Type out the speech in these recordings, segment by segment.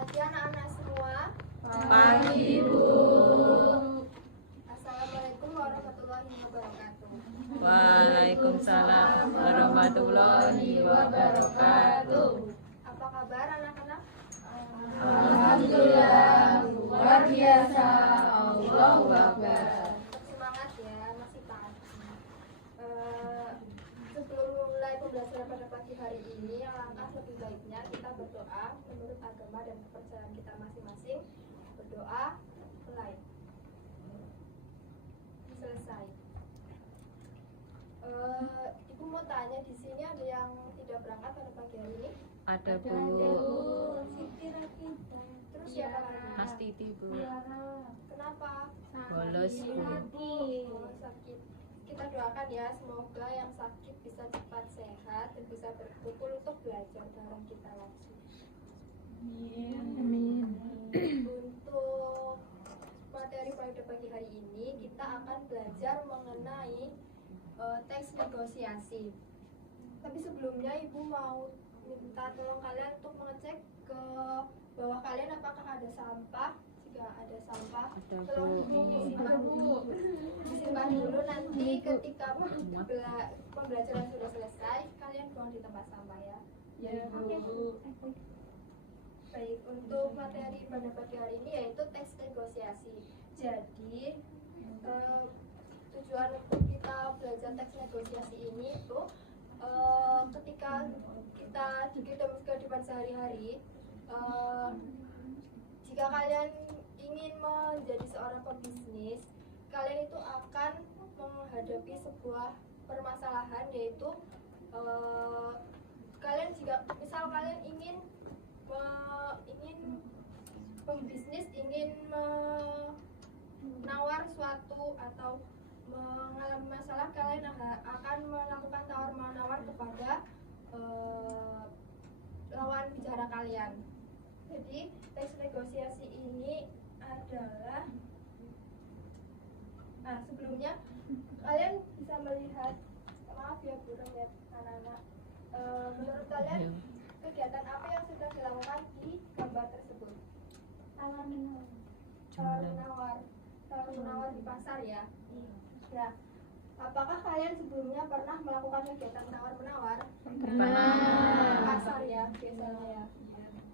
pagi anak-anak semua. Pagi Bu. Assalamualaikum warahmatullahi wabarakatuh. Waalaikumsalam warahmatullahi wabarakatuh. Apa kabar anak-anak? Alhamdulillah luar biasa. Allahu Akbar. Semangat ya, masih pagi. Sebelum mulai pembelajaran pada pagi hari ini, alangkah lebih baiknya kita berdoa menurut agama dan kepercayaan kita masing-masing. Berdoa, mulai. Selesai. Ibu mau tanya, di sini ada yang tidak berangkat pada pagi hari ini? Ada Bu. Terus siapa lagi? Astiti Bu. Kenapa? Bolos Bu. Oh, sakit. Kita doakan ya, semoga yang sakit bisa cepat sehat dan bisa berkumpul untuk belajar bareng kita lagi. Amin. Untuk materi pada pagi hari ini kita akan belajar mengenai teks negosiasi. Tapi sebelumnya Ibu mau minta tolong kalian untuk mengecek ke bawah kalian apakah ada sampah. Jika ada sampah, tolong disimpan dulu. Nanti ketika pembelajaran sudah selesai, kalian buang di tempat sampah ya. Bu. Baik, untuk materi pada pagi hari ini yaitu teks negosiasi. Jadi tujuan untuk kita belajar teks negosiasi ini itu ketika kita di kehidupan sehari-hari, jika kalian ingin menjadi seorang pebisnis, kalian itu akan menghadapi sebuah permasalahan, yaitu kalian jika misal kalian ingin pembisnis ingin menawar suatu atau mengalami masalah, kalian akan melakukan tawar-menawar kepada lawan bicara kalian. Jadi teks negosiasi ini adalah, sebelumnya kalian bisa melihat, maaf ya burung ya anak-anak, menurut kalian kegiatan apa yang sudah dilakukan di gambar tersebut? Tawar menawar di pasar ya. Ya, apakah kalian sebelumnya pernah melakukan kegiatan tawar menawar? Pernah. Di pasar ya biasanya ya.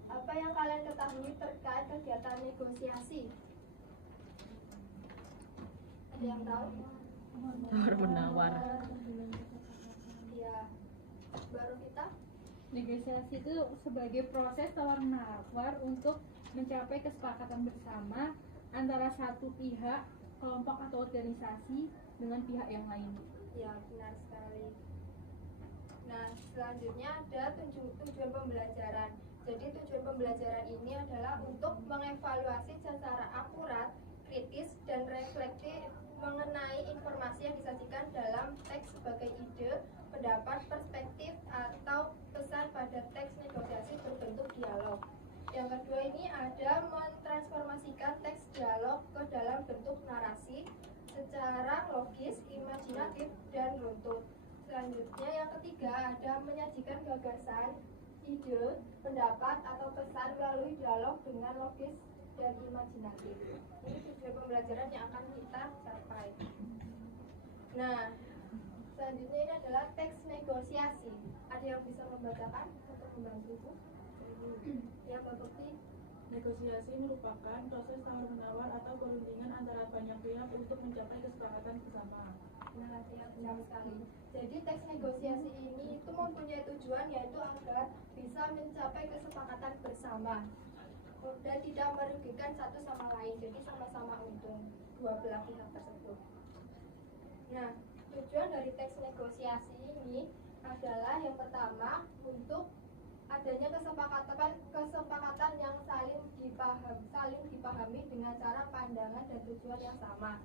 Apa yang kalian ketahui terkait kegiatan negosiasi? Ada yang tahu? Tawar menawar. Ya, baru kita. Negosiasi itu sebagai proses tawar-menawar untuk mencapai kesepakatan bersama antara satu pihak, kelompok atau organisasi dengan pihak yang lain. Ya, benar sekali. Nah, selanjutnya ada tujuan pembelajaran. Jadi tujuan pembelajaran ini adalah untuk mengevaluasi secara akurat, kritis, dan reflektif mengenai informasi yang disajikan dalam teks sebagai ide, pendapat, perspektif, atau pesan pada teks negosiasi berbentuk dialog. Yang kedua ini ada mentransformasikan teks dialog ke dalam bentuk narasi secara logis, imajinatif, dan runtut. Selanjutnya yang ketiga ada menyajikan gagasan, ide, pendapat, atau pesan melalui dialog dengan logis dan imajinatif. Ini tujuan pembelajaran yang akan kita capai. Nah, selanjutnya ini adalah teks negosiasi. Ada yang bisa membacakan untuk membantu? Ya, Mbak Bukti. Negosiasi merupakan proses tawar-menawar atau perundingan antara banyak pihak untuk mencapai kesepakatan bersama. Nah, ya, benar sekali. Jadi teks negosiasi ini itu mempunyai tujuan yaitu agar bisa mencapai kesepakatan bersama dan tidak merugikan satu sama lain. Jadi sama-sama untung dua belah pihak tersebut. Nah, tujuan dari teks negosiasi ini adalah yang pertama untuk adanya kesepakatan yang saling dipahami dengan cara pandangan dan tujuan yang sama.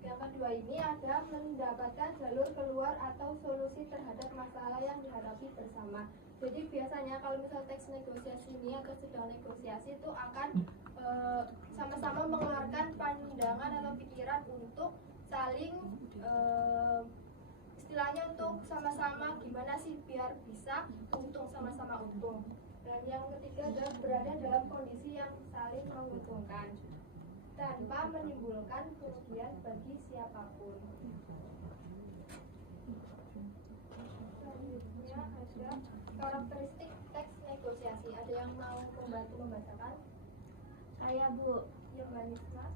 Yang kedua ini ada mendapatkan jalur keluar atau solusi terhadap masalah yang dihadapi bersama. Jadi biasanya kalau misal teks negosiasi ini atau sedang negosiasi itu akan sama-sama mengeluarkan pandangan atau pikiran untuk saling istilahnya untuk sama-sama gimana sih biar bisa untung, sama-sama untung. Dan yang ketiga adalah berada dalam kondisi yang saling menguntungkan tanpa menimbulkan kerugian bagi siapapun. Selanjutnya ada karakteristik teks negosiasi. Ada yang mau membantu membacakan? Saya Bu, Ya, Mbak Nisma.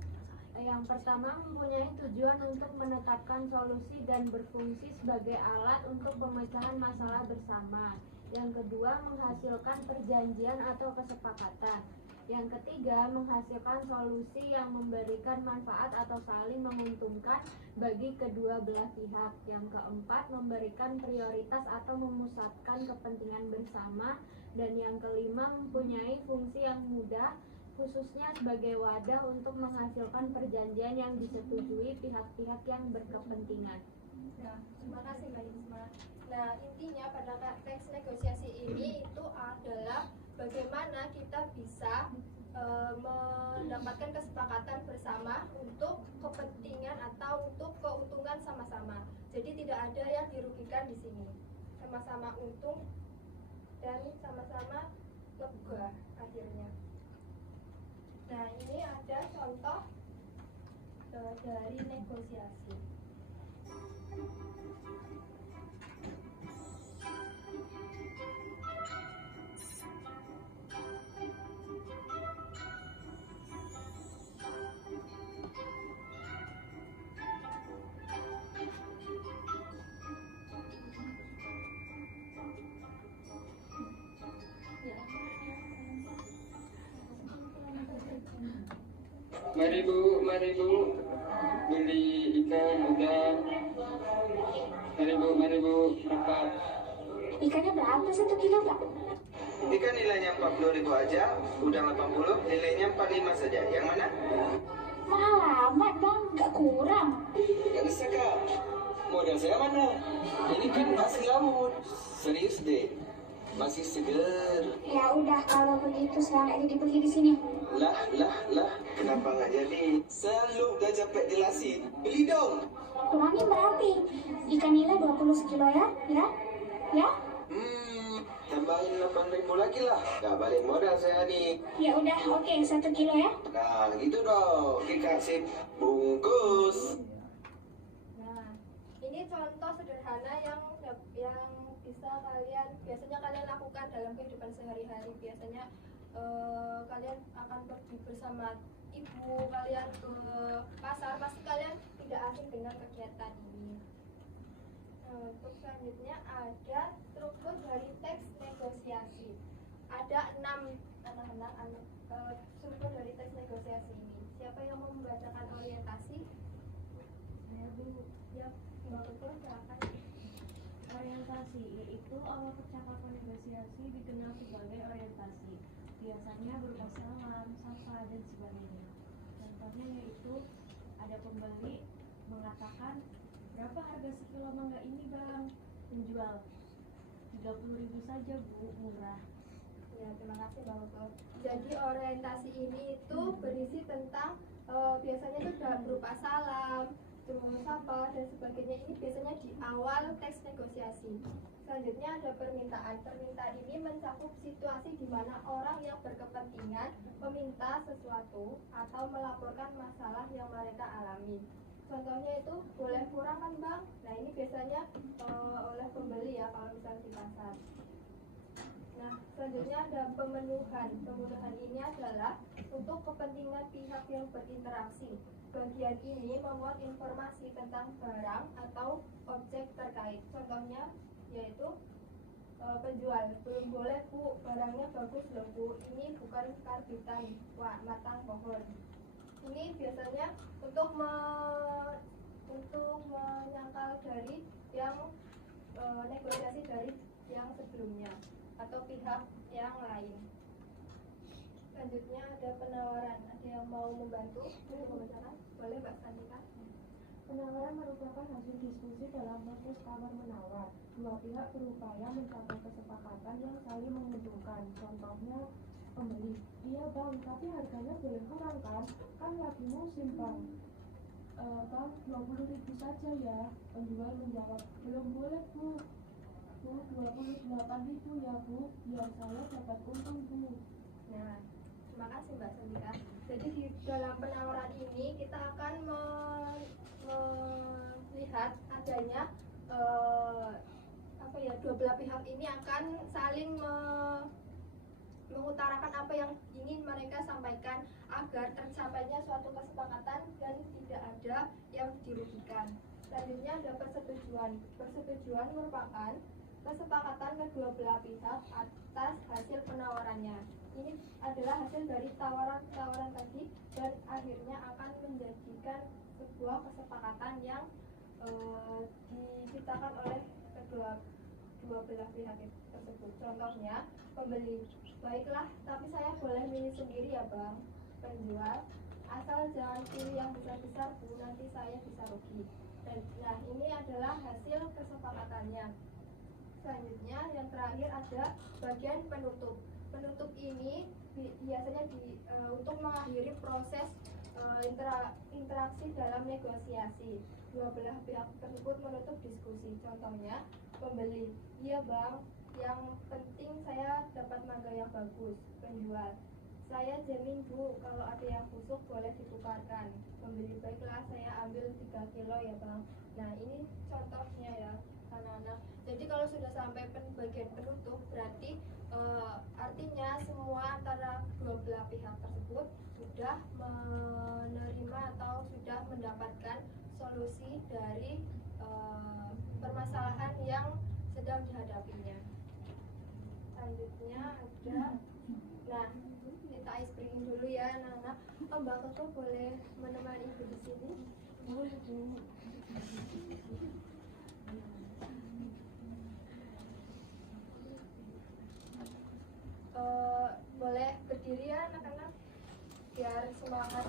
yang pertama mempunyai tujuan untuk menetapkan solusi dan berfungsi sebagai alat untuk pemecahan masalah bersama. Yang kedua menghasilkan perjanjian atau kesepakatan. Yang ketiga menghasilkan solusi yang memberikan manfaat atau saling menguntungkan bagi kedua belah pihak. Yang keempat memberikan prioritas atau memusatkan kepentingan bersama. Dan yang kelima mempunyai fungsi yang mudah, khususnya sebagai wadah untuk menghasilkan perjanjian yang disetujui pihak-pihak yang berkepentingan. Nah, terima kasih Mbak Nisma. Nah, intinya pada teks negosiasi ini itu adalah bagaimana kita bisa mendapatkan kesepakatan bersama untuk kepentingan atau untuk keuntungan sama-sama. Jadi tidak ada yang dirugikan di sini. Sama-sama untung dan sama-sama lega akhirnya. Nah, ini ada contoh dari negosiasi. Mari bu, beli ikan udah. Mari bu, berapa? Ikannya berapa 1 kilo, Pak? Ikan nilainya 40.000 aja, udang 80, nilainya 45 saja. Yang mana? Mahal amat, Bang. Gak kurang. Gak bisa kak. Modal saya mana? Ini kan hasil laut. Serius deh. Masih seger. Ya udah, kalau begitu saya nggak jadi beli di sini. Lah. Kenapa nggak jadi? Selalu udah capek jelasin. Beli dong. Kurangin berarti. Ikan nila 20 sekilo ya? Ya? Tambahin 8.000 lagi lah. Gak balik modal saya nih. Ya udah, oke, 1 kilo ya. Nah, gitu dong. Dikasih bungkus. Nah, ini contoh sederhana yang bisa biasanya kalian lakukan dalam kehidupan sehari-hari. Biasanya kalian akan pergi bersama ibu kalian ke pasar, pasti kalian tidak asing dengan kegiatan ini. Untuk selanjutnya ada struktur dari teks negosiasi. Ada 6 struktur dari teks negosiasi ini. Siapa yang mau membacakan orientasi? Saya Bu, Ya, Mbak Pupul, silakan. orientasi yaitu awal percakapan negosiasi dikenal sebagai orientasi. Biasanya berupa salam, sapa, dan sebagainya. Contohnya yaitu ada pembeli mengatakan, berapa harga sekilo mangga ini Bang? Penjual, 30.000 saja Bu, murah. Ya, terima kasih Mbak Pupul. Jadi orientasi ini itu berisi tentang biasanya itu berupa salam, terus sapa dan sebagainya. Ini biasanya di awal teks negosiasi. Selanjutnya ada permintaan. Permintaan ini mencakup situasi di mana orang yang berkepentingan meminta sesuatu atau melaporkan masalah yang mereka alami. Contohnya itu boleh kurang kan Bang? Nah, ini biasanya oleh pembeli ya kalau misalnya di pasar. Nah, selanjutnya ada pemenuhan. Pemenuhan ini adalah untuk kepentingan pihak yang berinteraksi. Bagian ini memuat informasi tentang barang atau objek terkait. Contohnya yaitu penjual, belum boleh Bu, barangnya bagus loh Bu, ini bukan karbitan, wah matang pohon. Ini biasanya untuk menyangkal dari yang negosiasi dari yang sebelumnya atau pihak yang lain. Selanjutnya ada penawaran. Ada yang mau membantu? Boleh membacakan? Boleh Mbak Santika. Penawaran merupakan hasil diskusi dalam proses tawar-menawar. Dua pihak berupaya mencapai kesepakatan yang saling menguntungkan. Contohnya, pembeli, iya Bang, tapi harganya boleh kurang kan? Kan lagi musim Bang. Bang, 20.000 saja ya. Penjual menjawab, belum boleh Bu. Bu, 28.000 ya Bu, biar saya dapat untung Bu. Nah, terima kasih Mbak Sandika. Jadi di dalam penawaran ini kita akan melihat adanya dua belah pihak ini akan saling mengutarakan apa yang ingin mereka sampaikan agar tercapainya suatu kesepakatan dan tidak ada yang dirugikan. Selanjutnya ada persetujuan. Persetujuan merupakan kesepakatan kedua belah pihak atas hasil penawarannya. Ini adalah hasil dari tawaran-tawaran tadi dan akhirnya akan menjadikan sebuah kesepakatan yang diciptakan oleh kedua belah pihak tersebut. Contohnya, pembeli, baiklah, tapi saya boleh milih sendiri ya Bang. Penjual, asal jangan pilih yang besar-besar Bu, nanti saya bisa rugi. Dan nah, ini adalah hasil kesepakatannya. Selanjutnya yang terakhir ada bagian penutup. Penutup ini biasanya untuk mengakhiri proses interaksi dalam negosiasi. Dua belah pihak tersebut menutup diskusi. Contohnya, pembeli, iya Bang, yang penting saya dapat mangga yang bagus. Penjual, saya jamin Bu, kalau ada yang busuk boleh ditukarkan. Pembeli, baiklah saya ambil 3 kilo ya Bang. Nah, ini contohnya ya anak-anak. Jadi kalau sudah sampai bagian penutup, berarti artinya semua antara dua belah pihak tersebut sudah menerima atau sudah mendapatkan solusi dari permasalahan yang sedang dihadapinya. Selanjutnya ada, nah kita ice breaking dulu ya anak-anak. Mbak Koko boleh menemani Ibu di sini? Boleh Bu. Boleh berdiri ya anak-anak biar semangat.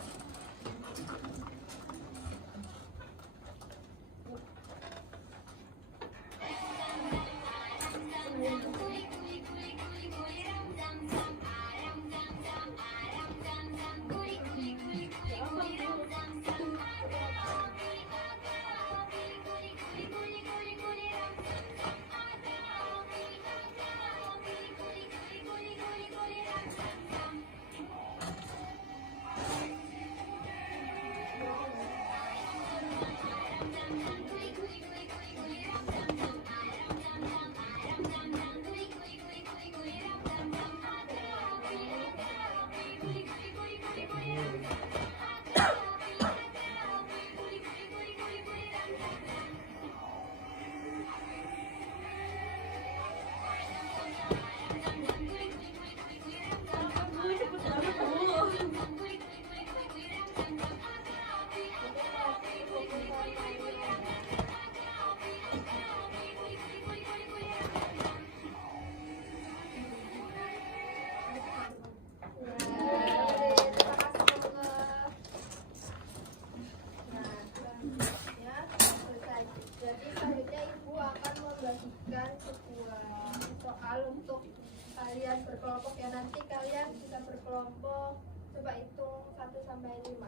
Kalian berkelompok ya, nanti kalian bisa berkelompok. Coba hitung 1 sampai 5.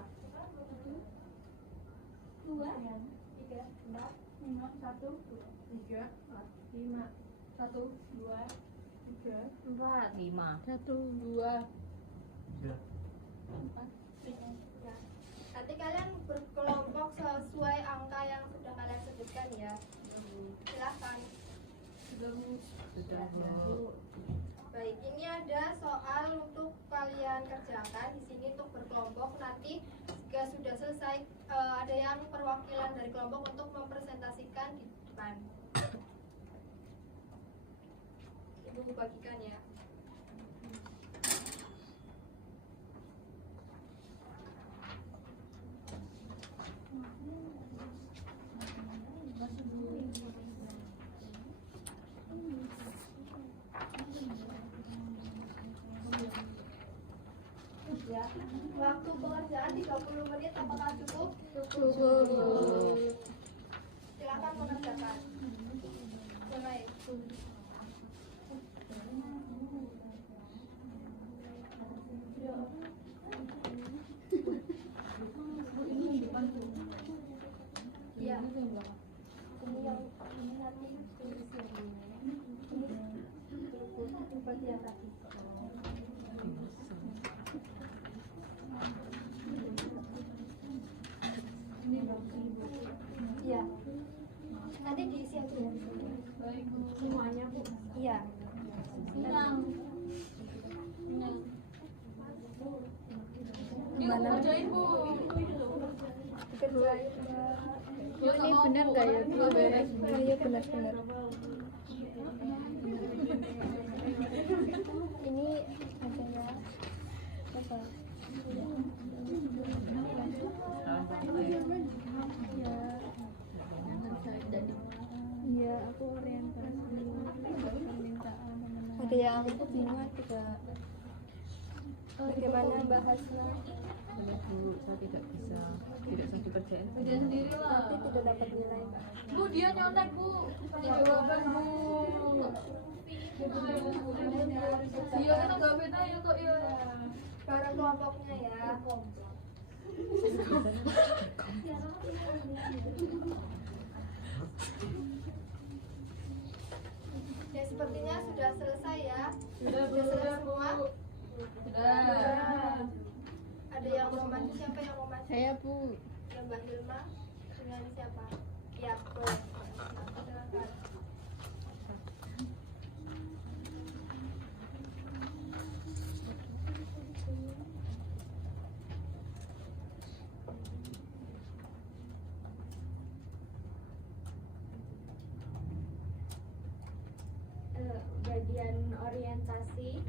2, 3, 4, 5, 1, 3, 5, 1, 2, 3, 4, 5. 1, 2, 4. Ya. Nanti kalian berkelompok sesuai angka yang sudah kalian sebutkan ya. Silahkan. Sudah Bu. Baik, ini ada soal untuk kalian kerjakan di sini untuk berkelompok. Nanti jika sudah selesai, ada yang perwakilan dari kelompok untuk mempresentasikan di depan. Ibu bagikan ya. Ya, waktu pengerjaan 30 menit apakah cukup? Cukup. Silakan mengerjakan. Mulai. Iya. Ini yang ini nanti tulis yang ini. kasih aja dari sini. Baik, Bu. Semuanya, Bu. Iya. Yuk, kerjain, Bu. Dikerjain, Mbak. Yuk, Ini benar nggak ya? Nggak beres. Oh iya benar-benar. Ini ada ya. Apa? Iya, aku orientasi permintaan. Ada yang aku bingung juga. Bagaimana bahasnya? Bu, saya tidak bisa dikerjain. Kerjain sendiri lah. Nanti tidak dapat nilai. Bu, dia nyontek, Bu. Tanya jawaban, Bu. Iya, kita nggak beda ya kok ya. Bareng kelompoknya ya. Ya sepertinya sudah selesai ya. Sudah, Bu. selesai semua. Sudah. Ada yang mau maju? Siapa yang mau maju? Saya, Bu. Ya, Mbak Hilma dengan siapa? Ya, boleh. Silakan. Bagian orientasi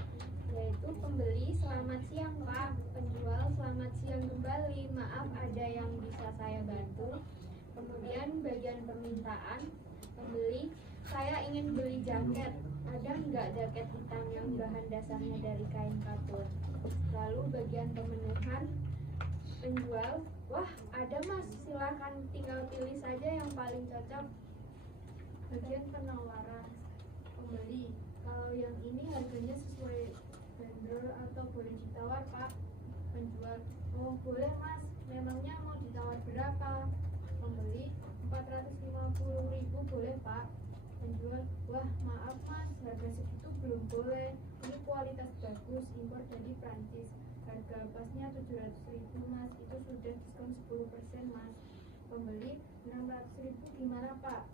yaitu pembeli selamat siang Pak, penjual selamat siang kembali, maaf ada yang bisa saya bantu. Kemudian bagian permintaan, pembeli saya ingin beli jaket, ada nggak jaket hitam yang bahan dasarnya dari kain katun. Lalu bagian pemenuhan, penjual wah ada mas, silahkan tinggal pilih saja yang paling cocok. Bagian penawaran, pembeli kalau yang ini harganya sesuai vendor atau boleh ditawar Pak. Penjual oh boleh mas, memangnya mau ditawar berapa? Pembeli 450.000 boleh Pak. Penjual wah maaf mas, harga segitu belum boleh, ini kualitas bagus, impor dari Prancis, harga pasnya 700.000 mas, itu sudah diskon 10% mas. Pembeli 600.000 gimana Pak?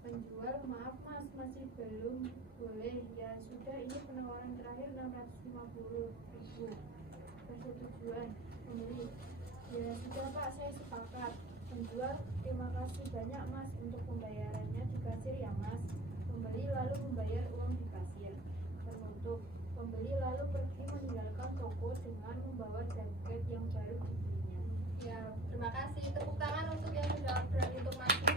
Penjual maaf mas, masih belum boleh, ya sudah ini penawaran terakhir 650.000 persetujuan. Pembeli ya sudah Pak, saya sepakat. Penjual terima kasih banyak mas untuk pembayarannya di kasir ya mas. Pembeli lalu membayar uang di kasir. Penutup, pembeli lalu pergi meninggalkan toko dengan membawa jaket yang baru dibelinya. Ya, terima kasih. Tepuk tangan untuk yang sudah berani untuk maju.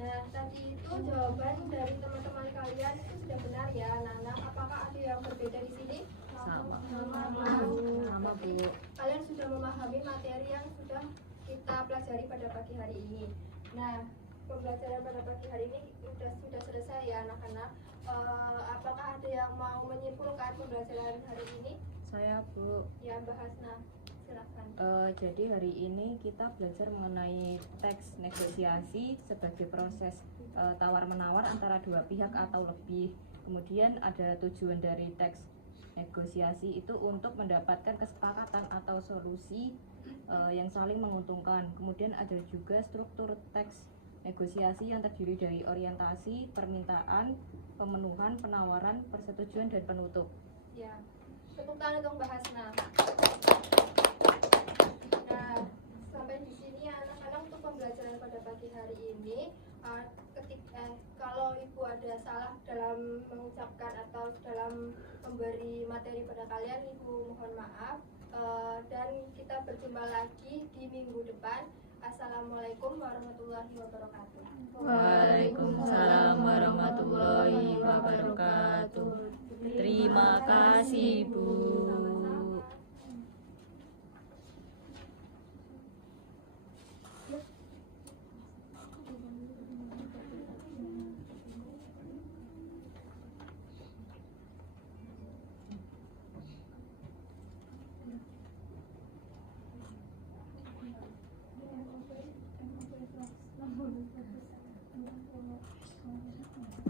Nah, tadi itu jawaban dari teman-teman kalian itu sudah benar ya, anak-anak. Apakah ada yang berbeda di sini? Sama. Sama. Sama, Bu. Kalian sudah memahami materi yang sudah kita pelajari pada pagi hari ini. Nah, pembelajaran pada pagi hari ini sudah selesai ya, anak-anak. Apakah ada yang mau menyimpulkan pembelajaran hari ini? Saya, Bu. Ya, Mbak Hasna, silakan. Jadi hari ini kita belajar mengenai teks negosiasi sebagai proses tawar-menawar antara dua pihak atau lebih. Kemudian ada tujuan dari teks negosiasi itu untuk mendapatkan kesepakatan atau solusi yang saling menguntungkan. Kemudian ada juga struktur teks negosiasi yang terdiri dari orientasi, permintaan, pemenuhan, penawaran, persetujuan, dan penutup. Ya, tepuk tangan untuk Mbak Hasna. Nah, sampai di sini anak-anak untuk pembelajaran pada pagi hari ini. Kalau Ibu ada salah dalam mengucapkan atau dalam memberi materi pada kalian, Ibu mohon maaf. Dan kita berjumpa lagi di minggu depan. Assalamualaikum warahmatullahi wabarakatuh. Waalaikumsalam warahmatullahi wabarakatuh. Terima kasih, Bu.